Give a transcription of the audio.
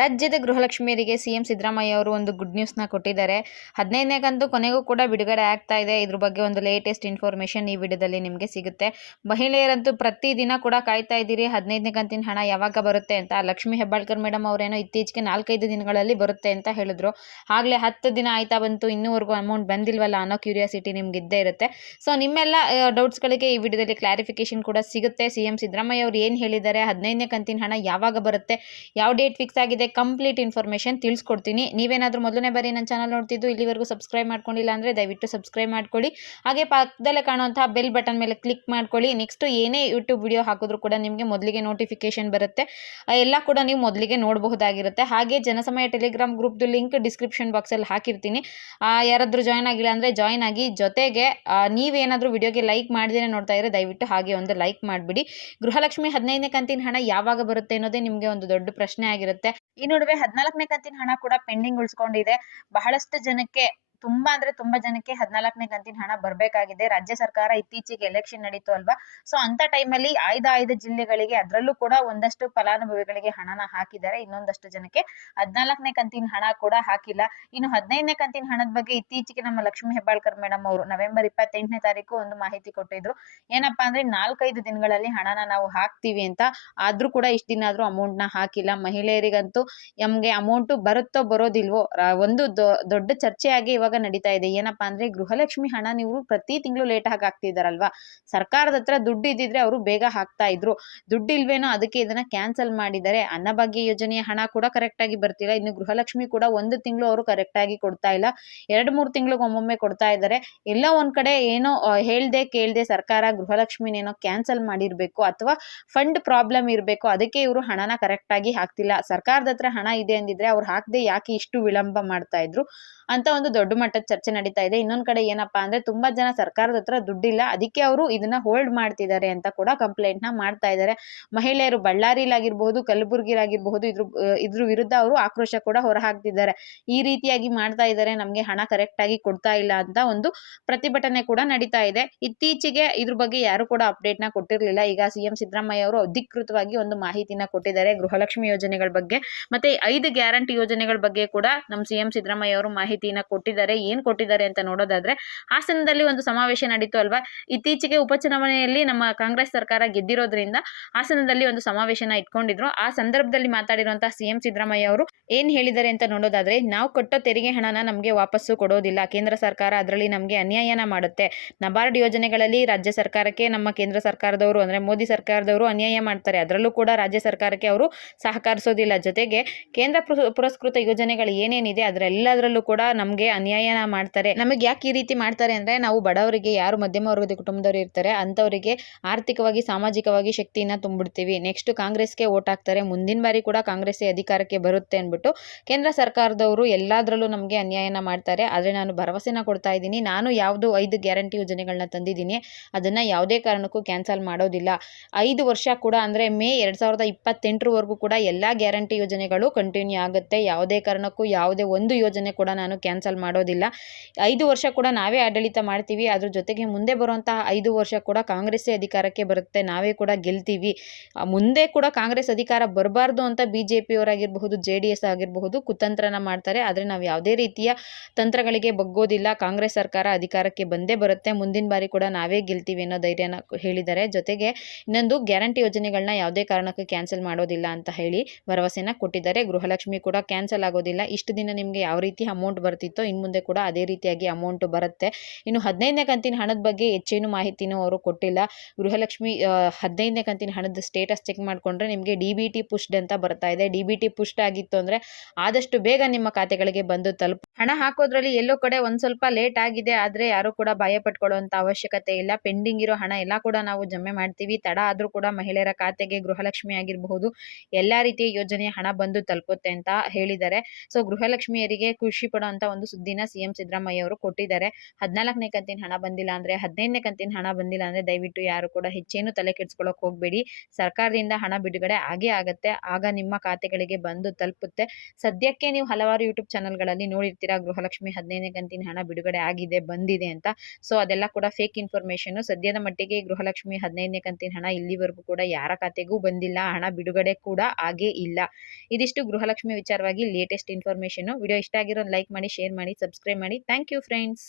ರಾಜ್ಯದ ಗೃಹಲಕ್ಷ್ಮಿಯರಿಗೆ ಸಿಎಂ ಸಿದ್ದರಾಮಯ್ಯ ಅವರು ಒಂದು ಗುಡ್ ನ್ಯೂಸ್ನ ಕೊಟ್ಟಿದ್ದಾರೆ. 15ನೇ ಕಂತು ಕೊನೆಗೂ ಕೂಡ ಬಿಡುಗಡೆ ಆಗ್ತಾ ಇದೆ. ಇದ್ರ ಬಗ್ಗೆ ಒಂದು ಲೇಟೆಸ್ಟ್ ಇನ್ಫಾರ್ಮೇಷನ್ ಈ ವಿಡಿಯೋದಲ್ಲಿ ನಿಮಗೆ ಸಿಗುತ್ತೆ. ಮಹಿಳೆಯರಂತೂ ಪ್ರತಿದಿನ ಕೂಡ ಕಾಯ್ತಾ ಇದ್ದೀರಿ 15ನೇ ಕಂತಿನ ಹಣ ಯಾವಾಗ ಬರುತ್ತೆ ಅಂತ. ಲಕ್ಷ್ಮಿ ಹೆಬ್ಬಾಳ್ಕರ್ ಮೇಡಮ್ ಅವರೇನೋ ಇತ್ತೀಚೆಗೆ 4-5 ದಿನಗಳಲ್ಲಿ ಬರುತ್ತೆ ಅಂತ ಹೇಳಿದ್ರು. ಆಗಲೇ 10 ದಿನ ಆಯ್ತಾ ಬಂತು, ಇನ್ನೂವರೆಗೂ ಅಮೌಂಟ್ ಬಂದಿಲ್ವಲ್ಲ ಅನ್ನೋ ಕ್ಯೂರಿಯಾಸಿಟಿ ನಿಮ್ಗೆ ಇದ್ದೇ ಇರುತ್ತೆ. ಸೊ ನಿಮ್ಮೆಲ್ಲ ಡೌಟ್ಸ್ಗಳಿಗೆ ಈ ವಿಡಿಯೋದಲ್ಲಿ ಕ್ಲಾರಿಫಿಕೇಶನ್ ಕೂಡ ಸಿಗುತ್ತೆ. ಸಿಎಂ ಸಿದ್ದರಾಮಯ್ಯ ಅವರು ಏನು ಹೇಳಿದ್ದಾರೆ, 15ನೇ ಕಂತಿನ ಹಣ ಯಾವಾಗ ಬರುತ್ತೆ, ಯಾವ ಡೇಟ್ ಫಿಕ್ಸ್ ಆಗಿದೆ, ಕಂಪ್ಲೀಟ್ ಇನ್ಫಾರ್ಮೇಷನ್ ತಿಳಿಸ್ಕೊಡ್ತೀನಿ. ನೀವೇನಾದರೂ ಮೊದಲನೇ ಬಾರಿ ನನ್ನ ಚಾನಲ್ ನೋಡ್ತಿದ್ದು ಇಲ್ಲಿವರೆಗೂ ಸಬ್ಸ್ಕ್ರೈಬ್ ಮಾಡ್ಕೊಂಡಿಲ್ಲ ಅಂದರೆ ದಯವಿಟ್ಟು ಸಬ್ಸ್ಕ್ರೈಬ್ ಮಾಡ್ಕೊಳ್ಳಿ. ಹಾಗೆ ಪಕ್ಕದಲ್ಲೇ ಕಾಣುವಂತಹ ಬೆಲ್ ಬಟನ್ ಮೇಲೆ ಕ್ಲಿಕ್ ಮಾಡ್ಕೊಳ್ಳಿ. ನೆಕ್ಸ್ಟ್ ಏನೇ ಯೂಟ್ಯೂಬ್ ವಿಡಿಯೋ ಹಾಕಿದ್ರು ಕೂಡ ನಿಮಗೆ ಮೊದಲಿಗೆ ನೋಟಿಫಿಕೇಶನ್ ಬರುತ್ತೆ. ಎಲ್ಲ ಕೂಡ ನೀವು ಮೊದಲಿಗೆ ನೋಡಬಹುದಾಗಿರುತ್ತೆ. ಹಾಗೆ ಜನಸಮಯ ಟೆಲಿಗ್ರಾಮ್ ಗ್ರೂಪ್ದು ಲಿಂಕ್ ಡಿಸ್ಕ್ರಿಪ್ಷನ್ ಬಾಕ್ಸಲ್ಲಿ ಹಾಕಿರ್ತೀನಿ. ಯಾರಾದರೂ ಜಾಯ್ನ್ ಆಗಿಲ್ಲ ಅಂದರೆ ಜಾಯ್ನ್ ಆಗಿ. ಜೊತೆಗೆ ನೀವೇನಾದರೂ ವಿಡಿಯೋಗೆ ಲೈಕ್ ಮಾಡಿದ್ರೆ ನೋಡ್ತಾ ಇದ್ರೆ ದಯವಿಟ್ಟು ಹಾಗೆ ಒಂದು ಲೈಕ್ ಮಾಡಿಬಿಡಿ. ಗೃಹಲಕ್ಷ್ಮಿ 15ನೇ ಕಂತಿನ ಹಣ ಯಾವಾಗ ಬರುತ್ತೆ ಅನ್ನೋದೇ ನಿಮಗೆ ಒಂದು ದೊಡ್ಡ ಪ್ರಶ್ನೆ ಆಗಿರುತ್ತೆ. ಈ ನಡುವೆ 14ನೇ ಕಂತಿನ ಹಣ ಕೂಡ ಪೆಂಡಿಂಗ್ ಉಳಿಸ್ಕೊಂಡಿದೆ. ಬಹಳಷ್ಟು ಜನಕ್ಕೆ ತುಂಬಾ ಜನಕ್ಕೆ 14ನೇ ಕಂತಿನ ಹಣ ಬರಬೇಕಾಗಿದೆ. ರಾಜ್ಯ ಸರ್ಕಾರ ಇತ್ತೀಚೆಗೆ ಎಲೆಕ್ಷನ್ ನಡೀತು ಅಲ್ವಾ, ಸೊ ಅಂತ ಟೈಮಲ್ಲಿ ಆಯ್ದ ಜಿಲ್ಲೆಗಳಿಗೆ ಅದರಲ್ಲೂ ಕೂಡ ಒಂದಷ್ಟು ಫಲಾನುಭವಿಗಳಿಗೆ ಹಣನ ಹಾಕಿದ್ದಾರೆ. ಇನ್ನೊಂದಷ್ಟು ಜನಕ್ಕೆ 14ನೇ ಕಂತಿನ ಹಣ ಕೂಡ ಹಾಕಿಲ್ಲ. ಇನ್ನು 15ನೇ ಕಂತಿನ ಹಣದ ಬಗ್ಗೆ ಇತ್ತೀಚೆಗೆ ನಮ್ಮ ಲಕ್ಷ್ಮಿ ಹೆಬ್ಬಾಳ್ಕರ್ ಮೇಡಮ್ ಅವರು ನವೆಂಬರ್ 28ನೇ ತಾರೀಕು ಒಂದು ಮಾಹಿತಿ ಕೊಟ್ಟಿದ್ರು. ಏನಪ್ಪಾ ಅಂದ್ರೆ 4-5 ದಿನಗಳಲ್ಲಿ ಹಣನ ನಾವು ಹಾಕ್ತೀವಿ ಅಂತ. ಆದ್ರೂ ಕೂಡ ಇಷ್ಟು ದಿನ ಆದ್ರೂ ಅಮೌಂಟ್ ನ ಹಾಕಿಲ್ಲ. ಮಹಿಳೆಯರಿಗಂತೂ ನಮ್ಗೆ ಅಮೌಂಟ್ ಬರುತ್ತೋ ಬರೋದಿಲ್ವೋ ಒಂದು ದೊಡ್ಡ ಚರ್ಚೆಯಾಗಿ ಇವಾಗ ನಡೀತಾ ಇದೆ. ಏನಪ್ಪಾ ಅಂದ್ರೆ ಗೃಹಲಕ್ಷ್ಮಿ ಹಣ ನೀವು ಪ್ರತಿ ತಿಂಗಳು ಲೇಟ್ ಆಗಿ ಹಾಕ್ತಿದಾರಲ್ವಾ, ಸರ್ಕಾರದ ಹತ್ರ ದುಡ್ಡು ಇದ್ದಿದ್ರೆ ಅವರು ಬೇಗ ಹಾಕ್ತಾ ಇದ್ರು. ದುಡ್ಡು ಇಲ್ವೇನೋ ಅದಕ್ಕೆ ಇದನ್ನ ಕ್ಯಾನ್ಸಲ್ ಮಾಡಿದ್ದಾರೆ. ಅನ್ನಭಾಗ್ಯ ಯೋಜನೆಯ ಹಣ ಕೂಡ ಕರೆಕ್ಟ್ ಆಗಿ ಬರ್ತಿಲ್ಲ. ಇನ್ನು ಗೃಹಲಕ್ಷ್ಮಿ ಕೂಡ 1 ತಿಂಗಳು ಅವರು ಕರೆಕ್ಟ್ ಆಗಿ ಕೊಡ್ತಾ ಇಲ್ಲ, 2-3 ತಿಂಗಳಿಗೆ ಒಮ್ಮೊಮ್ಮೆ ಕೊಡ್ತಾ ಇದ್ದಾರೆ. ಎಲ್ಲ ಒಂದ್ ಕಡೆ ಏನೋ ಹೇಳ್ದೆ ಕೇಳ್ದೆ ಸರ್ಕಾರ ಗೃಹಲಕ್ಷ್ಮಿನೇನೋ ಕ್ಯಾನ್ಸಲ್ ಮಾಡಿರ್ಬೇಕು ಅಥವಾ ಫಂಡ್ ಪ್ರಾಬ್ಲಮ್ ಇರಬೇಕು, ಅದಕ್ಕೆ ಇವರು ಹಣನ ಕರೆಕ್ಟ್ ಆಗಿ ಹಾಕ್ತಿಲ್ಲ. ಸರ್ಕಾರದ ಹತ್ರ ಹಣ ಇದೆ ಅಂದಿದ್ರೆ ಅವ್ರು ಹಾಕದೆ ಯಾಕೆ ಇಷ್ಟು ವಿಳಂಬ ಮಾಡ್ತಾ ಇದ್ರು ಅಂತ ಒಂದು ದೊಡ್ಡ ಮಟ್ಟದ ಚರ್ಚೆ ನಡೀತಾ ಇದೆ. ಇನ್ನೊಂದ್ ಕಡೆ ಏನಪ್ಪಾ ಅಂದ್ರೆ ತುಂಬಾ ಜನ ಸರ್ಕಾರದ ಹತ್ರ ದುಡ್ಡಿಲ್ಲ, ಅದಕ್ಕೆ ಅವರು ಇದನ್ನ ಹೋಲ್ಡ್ ಮಾಡ್ತಿದ್ದಾರೆ ಅಂತ ಕೂಡ ಕಂಪ್ಲೇಂಟ್ ನ ಮಾಡ್ತಾ ಇದ್ದಾರೆ. ಮಹಿಳೆಯರು ಬಳ್ಳಾರಿಲಾಗಿರ್ಬಹುದು, ಕಲಬುರ್ಗಿಲಾಗಿರ್ಬಹುದು ಇದ್ರ ವಿರುದ್ಧ ಅವರು ಆಕ್ರೋಶ ಕೂಡ ಹೊರಹಾಕ್ತಿದ್ದಾರೆ. ಈ ರೀತಿಯಾಗಿ ಮಾಡ್ತಾ ಇದ್ದಾರೆ, ನಮ್ಗೆ ಹಣ ಕರೆಕ್ಟ್ ಆಗಿ ಕೊಡ್ತಾ ಇಲ್ಲ ಅಂತ ಒಂದು ಪ್ರತಿಭಟನೆ ಕೂಡ ನಡೀತಾ ಇದೆ. ಇತ್ತೀಚೆಗೆ ಇದ್ರ ಬಗ್ಗೆ ಯಾರು ಕೂಡ ಅಪ್ಡೇಟ್ ನ ಕೊಟ್ಟಿರ್ಲಿಲ್ಲ. ಈಗ ಸಿಎಂ ಸಿದ್ದರಾಮಯ್ಯ ಅವರು ಅಧಿಕೃತವಾಗಿ ಒಂದು ಮಾಹಿತಿನ ಕೊಟ್ಟಿದ್ದಾರೆ ಗೃಹಲಕ್ಷ್ಮಿ ಯೋಜನೆಗಳ ಬಗ್ಗೆ. ಮತ್ತೆ 5 ಗ್ಯಾರಂಟಿ ಯೋಜನೆಗಳ ಬಗ್ಗೆ ಕೂಡ ನಮ್ಮ ಸಿಎಂ ಸಿದ್ದರಾಮಯ್ಯ ಅವರು ಮಾಹಿತಿನ ಕೊಟ್ಟಿದ್ದಾರೆ. ಏನ್ ಕೊಟ್ಟಿದ್ದಾರೆ ಅಂತ ನೋಡೋದಾದ್ರೆ, ಹಾಸನದಲ್ಲಿ ಒಂದು ಸಮಾವೇಶ ನಡೀತು ಅಲ್ವಾ. ಇತ್ತೀಚೆಗೆ ಉಪಚುನಾವಣೆಯಲ್ಲಿ ನಮ್ಮ ಕಾಂಗ್ರೆಸ್ ಸರ್ಕಾರ ಗೆದ್ದಿರೋದ್ರಿಂದ ಹಾಸನದಲ್ಲಿ ಒಂದು ಸಮಾವೇಶನ ಇಟ್ಕೊಂಡಿದ್ರು. ಆ ಸಂದರ್ಭದಲ್ಲಿ ಮಾತಾಡಿರುವಂತಹ ಸಿಎಂ ಸಿದ್ದರಾಮಯ್ಯ ಅವರು ಏನ್ ಹೇಳಿದ್ದಾರೆ ಅಂತ ನೋಡೋದಾದ್ರೆ, ನಾವು ಕಟ್ಟೋ ತೆರಿಗೆ ಹಣನ ನಮ್ಗೆ ವಾಪಸ್ಸು ಕೊಡೋದಿಲ್ಲ, ಕೇಂದ್ರ ಸರ್ಕಾರ ಅದರಲ್ಲಿ ನಮ್ಗೆ ಅನ್ಯಾಯನ ಮಾಡುತ್ತೆ. ನಬಾರ್ಡ್ ಯೋಜನೆಗಳಲ್ಲಿ ರಾಜ್ಯ ಸರ್ಕಾರಕ್ಕೆ ನಮ್ಮ ಕೇಂದ್ರ ಸರ್ಕಾರದವರು ಅಂದ್ರೆ ಮೋದಿ ಸರ್ಕಾರದವರು ಅನ್ಯಾಯ ಮಾಡ್ತಾರೆ, ಅದರಲ್ಲೂ ಕೂಡ ರಾಜ್ಯ ಸರ್ಕಾರಕ್ಕೆ ಅವರು ಸಹಕರಿಸೋದಿಲ್ಲ. ಜೊತೆಗೆ ಕೇಂದ್ರ ಪುರಸ್ಕೃತ ಯೋಜನೆಗಳು ಏನೇನಿದೆ ಅದರೆಲ್ಲದರಲ್ಲೂ ಕೂಡ ನಮ್ಗೆ ಅನ್ಯಾಯನ ಮಾಡ್ತಾರೆ. ನಮಗೆ ಯಾಕೆ ಈ ರೀತಿ ಮಾಡ್ತಾರೆ ಅಂದ್ರೆ, ನಾವು ಬಡವರಿಗೆ, ಯಾರು ಮಧ್ಯಮ ವರ್ಗದ ಕುಟುಂಬದವರು ಇರ್ತಾರೆ ಅಂತವರಿಗೆ ಆರ್ಥಿಕವಾಗಿ ಸಾಮಾಜಿಕವಾಗಿ ಶಕ್ತಿನ ತುಂಬಿಡ್ತೀವಿ. ನೆಕ್ಸ್ಟ್ ಕಾಂಗ್ರೆಸ್ಗೆ ವೋಟ್ ಹಾಕ್ತಾರೆ, ಮುಂದಿನ ಬಾರಿ ಕೂಡ ಕಾಂಗ್ರೆಸ್ ಅಧಿಕಾರಕ್ಕೆ ಬರುತ್ತೆ ಅನ್ಬಿಟ್ಟು ಕೇಂದ್ರ ಸರ್ಕಾರದವರು ಎಲ್ಲಾದ್ರಲ್ಲೂ ನಮ್ಗೆ ಅನ್ಯಾಯನ ಮಾಡ್ತಾರೆ. ಆದ್ರೆ ನಾನು ಭರವಸೆನ ಕೊಡ್ತಾ ಇದ್ದೀನಿ, ನಾನು ಯಾವ್ದು 5 ಗ್ಯಾರಂಟಿ ಯೋಜನೆಗಳನ್ನ ತಂದಿದ್ದೀನಿ ಅದನ್ನ ಯಾವುದೇ ಕಾರಣಕ್ಕೂ ಕ್ಯಾನ್ಸಲ್ ಮಾಡೋದಿಲ್ಲ. 5 ವರ್ಷ ಕೂಡ ಅಂದ್ರೆ ಮೇ 2028 ಕೂಡ ಎಲ್ಲಾ ಗ್ಯಾರಂಟಿ ಯೋಜನೆಗಳು ಕಂಟಿನ್ಯೂ ಆಗುತ್ತೆ. ಯಾವುದೇ ಕಾರಣಕ್ಕೂ ಯಾವುದೇ ಒಂದು ಯೋಜನೆ ಕೂಡ ನಾನು ಕ್ಯಾನ್ಸಲ್ ಮಾಡೋದಿಲ್ಲ. 5 ವರ್ಷ ಕೂಡ ನಾವೇ ಆಡಳಿತ ಮಾಡ್ತೀವಿ. ಅದ್ರ ಜೊತೆಗೆ ಮುಂದೆ ಬರುವಂತಹ 5 ವರ್ಷ ಕೂಡ ಕಾಂಗ್ರೆಸ್ಸೇ ಅಧಿಕಾರಕ್ಕೆ ಬರುತ್ತೆ, ನಾವೇ ಕೂಡ ಗೆಲ್ತೀವಿ. ಮುಂದೆ ಕೂಡ ಕಾಂಗ್ರೆಸ್ ಅಧಿಕಾರ ಬರಬಾರ್ದು ಅಂತ ಬಿಜೆಪಿ ಅವರಾಗಿರಬಹುದು, JDS ಆಗಿರಬಹುದು ಕುತಂತ್ರನ ಮಾಡ್ತಾರೆ. ಆದ್ರೆ ನಾವು ಯಾವುದೇ ರೀತಿಯ ತಂತ್ರಗಳಿಗೆ ಬಗ್ಗೋದಿಲ್ಲ. ಕಾಂಗ್ರೆಸ್ ಸರ್ಕಾರ ಅಧಿಕಾರಕ್ಕೆ ಬಂದೇ ಬರುತ್ತೆ, ಮುಂದಿನ ಬಾರಿ ಕೂಡ ನಾವೇ ಗೆಲ್ತೀವಿ ಅನ್ನೋ ಧೈರ್ಯನ ಹೇಳಿದ್ದಾರೆ. ಜೊತೆಗೆ ಇನ್ನೊಂದು ಗ್ಯಾರಂಟಿ ಯೋಜನೆಗಳನ್ನ ಯಾವುದೇ ಕಾರಣಕ್ಕೂ ಕ್ಯಾನ್ಸಲ್ ಮಾಡೋದಿಲ್ಲ ಅಂತ ಹೇಳಿ ಭರವಸೆನ ಕೊಟ್ಟಿದ್ದಾರೆ. ಗೃಹಲಕ್ಷ್ಮಿ ಕೂಡ ಕ್ಯಾನ್ಸಲ್ ಆಗೋದಿಲ್ಲ. ಇಷ್ಟು ದಿನ ನಿಮ್ಗೆ ಯಾವ ರೀತಿ ಅಮೌಂಟ್ ಬರ್ತಿತ್ತೋ ಇನ್ನು ಮುಂದೆ ಕೂಡ ಅದೇ ರೀತಿಯಾಗಿ ಅಮೌಂಟ್ ಬರುತ್ತೆ. ಇನ್ನು 15ನೇ ಕಂತಿನ ಹಣದ ಬಗ್ಗೆ ಹೆಚ್ಚೇನು ಮಾಹಿತಿನೂ ಅವರು ಕೊಟ್ಟಿಲ್ಲ. ಗೃಹಲಕ್ಷ್ಮಿ 15ನೇ ಕಂತಿನ ಹಣದ ಸ್ಟೇಟಸ್ ಚೆಕ್ ಮಾಡ್ಕೊಂಡ್ರೆ ನಿಮಗೆ DBT ಪುಷ್ಡ್ ಅಂತ ಬರ್ತಾ ಇದೆ. DBT ಪುಷ್ಡ್ ಆಗಿತ್ತು ಅಂದ್ರೆ ಆದಷ್ಟು ಬೇಗ ನಿಮ್ಮ ಖಾತೆಗಳಿಗೆ ಬಂದು ಹಣ ಹಾಕೋದ್ರಲ್ಲಿ ಎಲ್ಲೋ ಕಡೆ ಒಂದ್ ಸ್ವಲ್ಪ ಲೇಟ್ ಆಗಿದೆ, ಆದ್ರೆ ಯಾರು ಕೂಡ ಭಯ ಪಟ್ಕೊಳ್ಳುವಂತ ಅವಶ್ಯಕತೆ ಇಲ್ಲ. ಪೆಂಡಿಂಗ್ ಇರೋ ಹಣ ಎಲ್ಲ ಕೂಡ ನಾವು ಜಮೆ ಮಾಡ್ತೀವಿ. ತಡ ಆದ್ರೂ ಕೂಡ ಮಹಿಳೆಯರ ಖಾತೆಗೆ ಗೃಹಲಕ್ಷ್ಮಿ ಆಗಿರಬಹುದು ಎಲ್ಲಾ ರೀತಿಯ ಯೋಜನೆಯ ಹಣ ಬಂದು ತಲುಪುತ್ತೆ ಅಂತ ಹೇಳಿದ್ದಾರೆ. ಸೊ ಗೃಹಲಕ್ಷ್ಮಿಯರಿಗೆ ಖುಷಿ ಪಡುವಂತ ಒಂದು ಸುದ್ದಿನ ಸಿಎಂ ಸಿದ್ದರಾಮಯ್ಯ ಅವರು ಕೊಟ್ಟಿದ್ದಾರೆ. 14ನೇ ಕಂತಿನ ಹಣ ಬಂದಿಲ್ಲ ಅಂದ್ರೆ, 15ನೇ ಕಂತಿನ ಹಣ ಬಂದಿಲ್ಲ ಅಂದ್ರೆ ದಯವಿಟ್ಟು ಯಾರು ಕೂಡ ಹೆಚ್ಚೇನು ತಲೆ ಕೆಡಿಸ್ಕೊಳ್ಳೋಕೆ ಹೋಗಬೇಡಿ. ಸರ್ಕಾರದಿಂದ ಹಣ ಬಿಡುಗಡೆ ಆಗೇ ಆಗತ್ತೆ. ಆಗ ನಿಮ್ಮ ಖಾತೆಗಳಿಗೆ ಬಂದು ತಲುಪುತ್ತೆ. ಸದ್ಯಕ್ಕೆ ನೀವು ಹಲವಾರು ಯೂಟ್ಯೂಬ್ ಚಾನಲ್ಗಳಲ್ಲಿ ನೋಡಿರ್ತೀರಾ, ಗೃಹಲಕ್ಷ್ಮಿ 15ನೇ ಕಂತಿನ ಹಣ ಬಿಡುಗಡೆ ಆಗಿದೆ, ಬಂದಿದೆ ಅಂತ. ಸೊ ಅದೆಲ್ಲ ಕೂಡ ಫೇಕ್ ಇನ್ಫಾರ್ಮೇಷನ್. ಸದ್ಯದ ಮಟ್ಟಿಗೆ ಗೃಹಲಕ್ಷ್ಮಿ 15ನೇ ಕಂತಿನ ಹಣ ಇಲ್ಲಿವರೆಗೂ ಕೂಡ ಯಾರ ಖಾತೆಗೂ ಬಂದಿಲ್ಲ. ಹಣ ಬಿಡುಗಡೆ ಕೂಡ ಆಗೇ ಇಲ್ಲ. ಇದಿಷ್ಟು ಗೃಹಲಕ್ಷ್ಮಿ ವಿಚಾರವಾಗಿ ಲೇಟೆಸ್ಟ್ ಇನ್ಫಾರ್ಮೇಷನ್. ವಿಡಿಯೋ ಇಷ್ಟ ಆಗಿರೋ ಲೈಕ್ ಮಾಡಿ, ಶೇರ್ ಮಾಡಿ, ಸಬ್ಸ್ಕ್ರೈಬ್ ಮಾಡಿ. Thank you friends.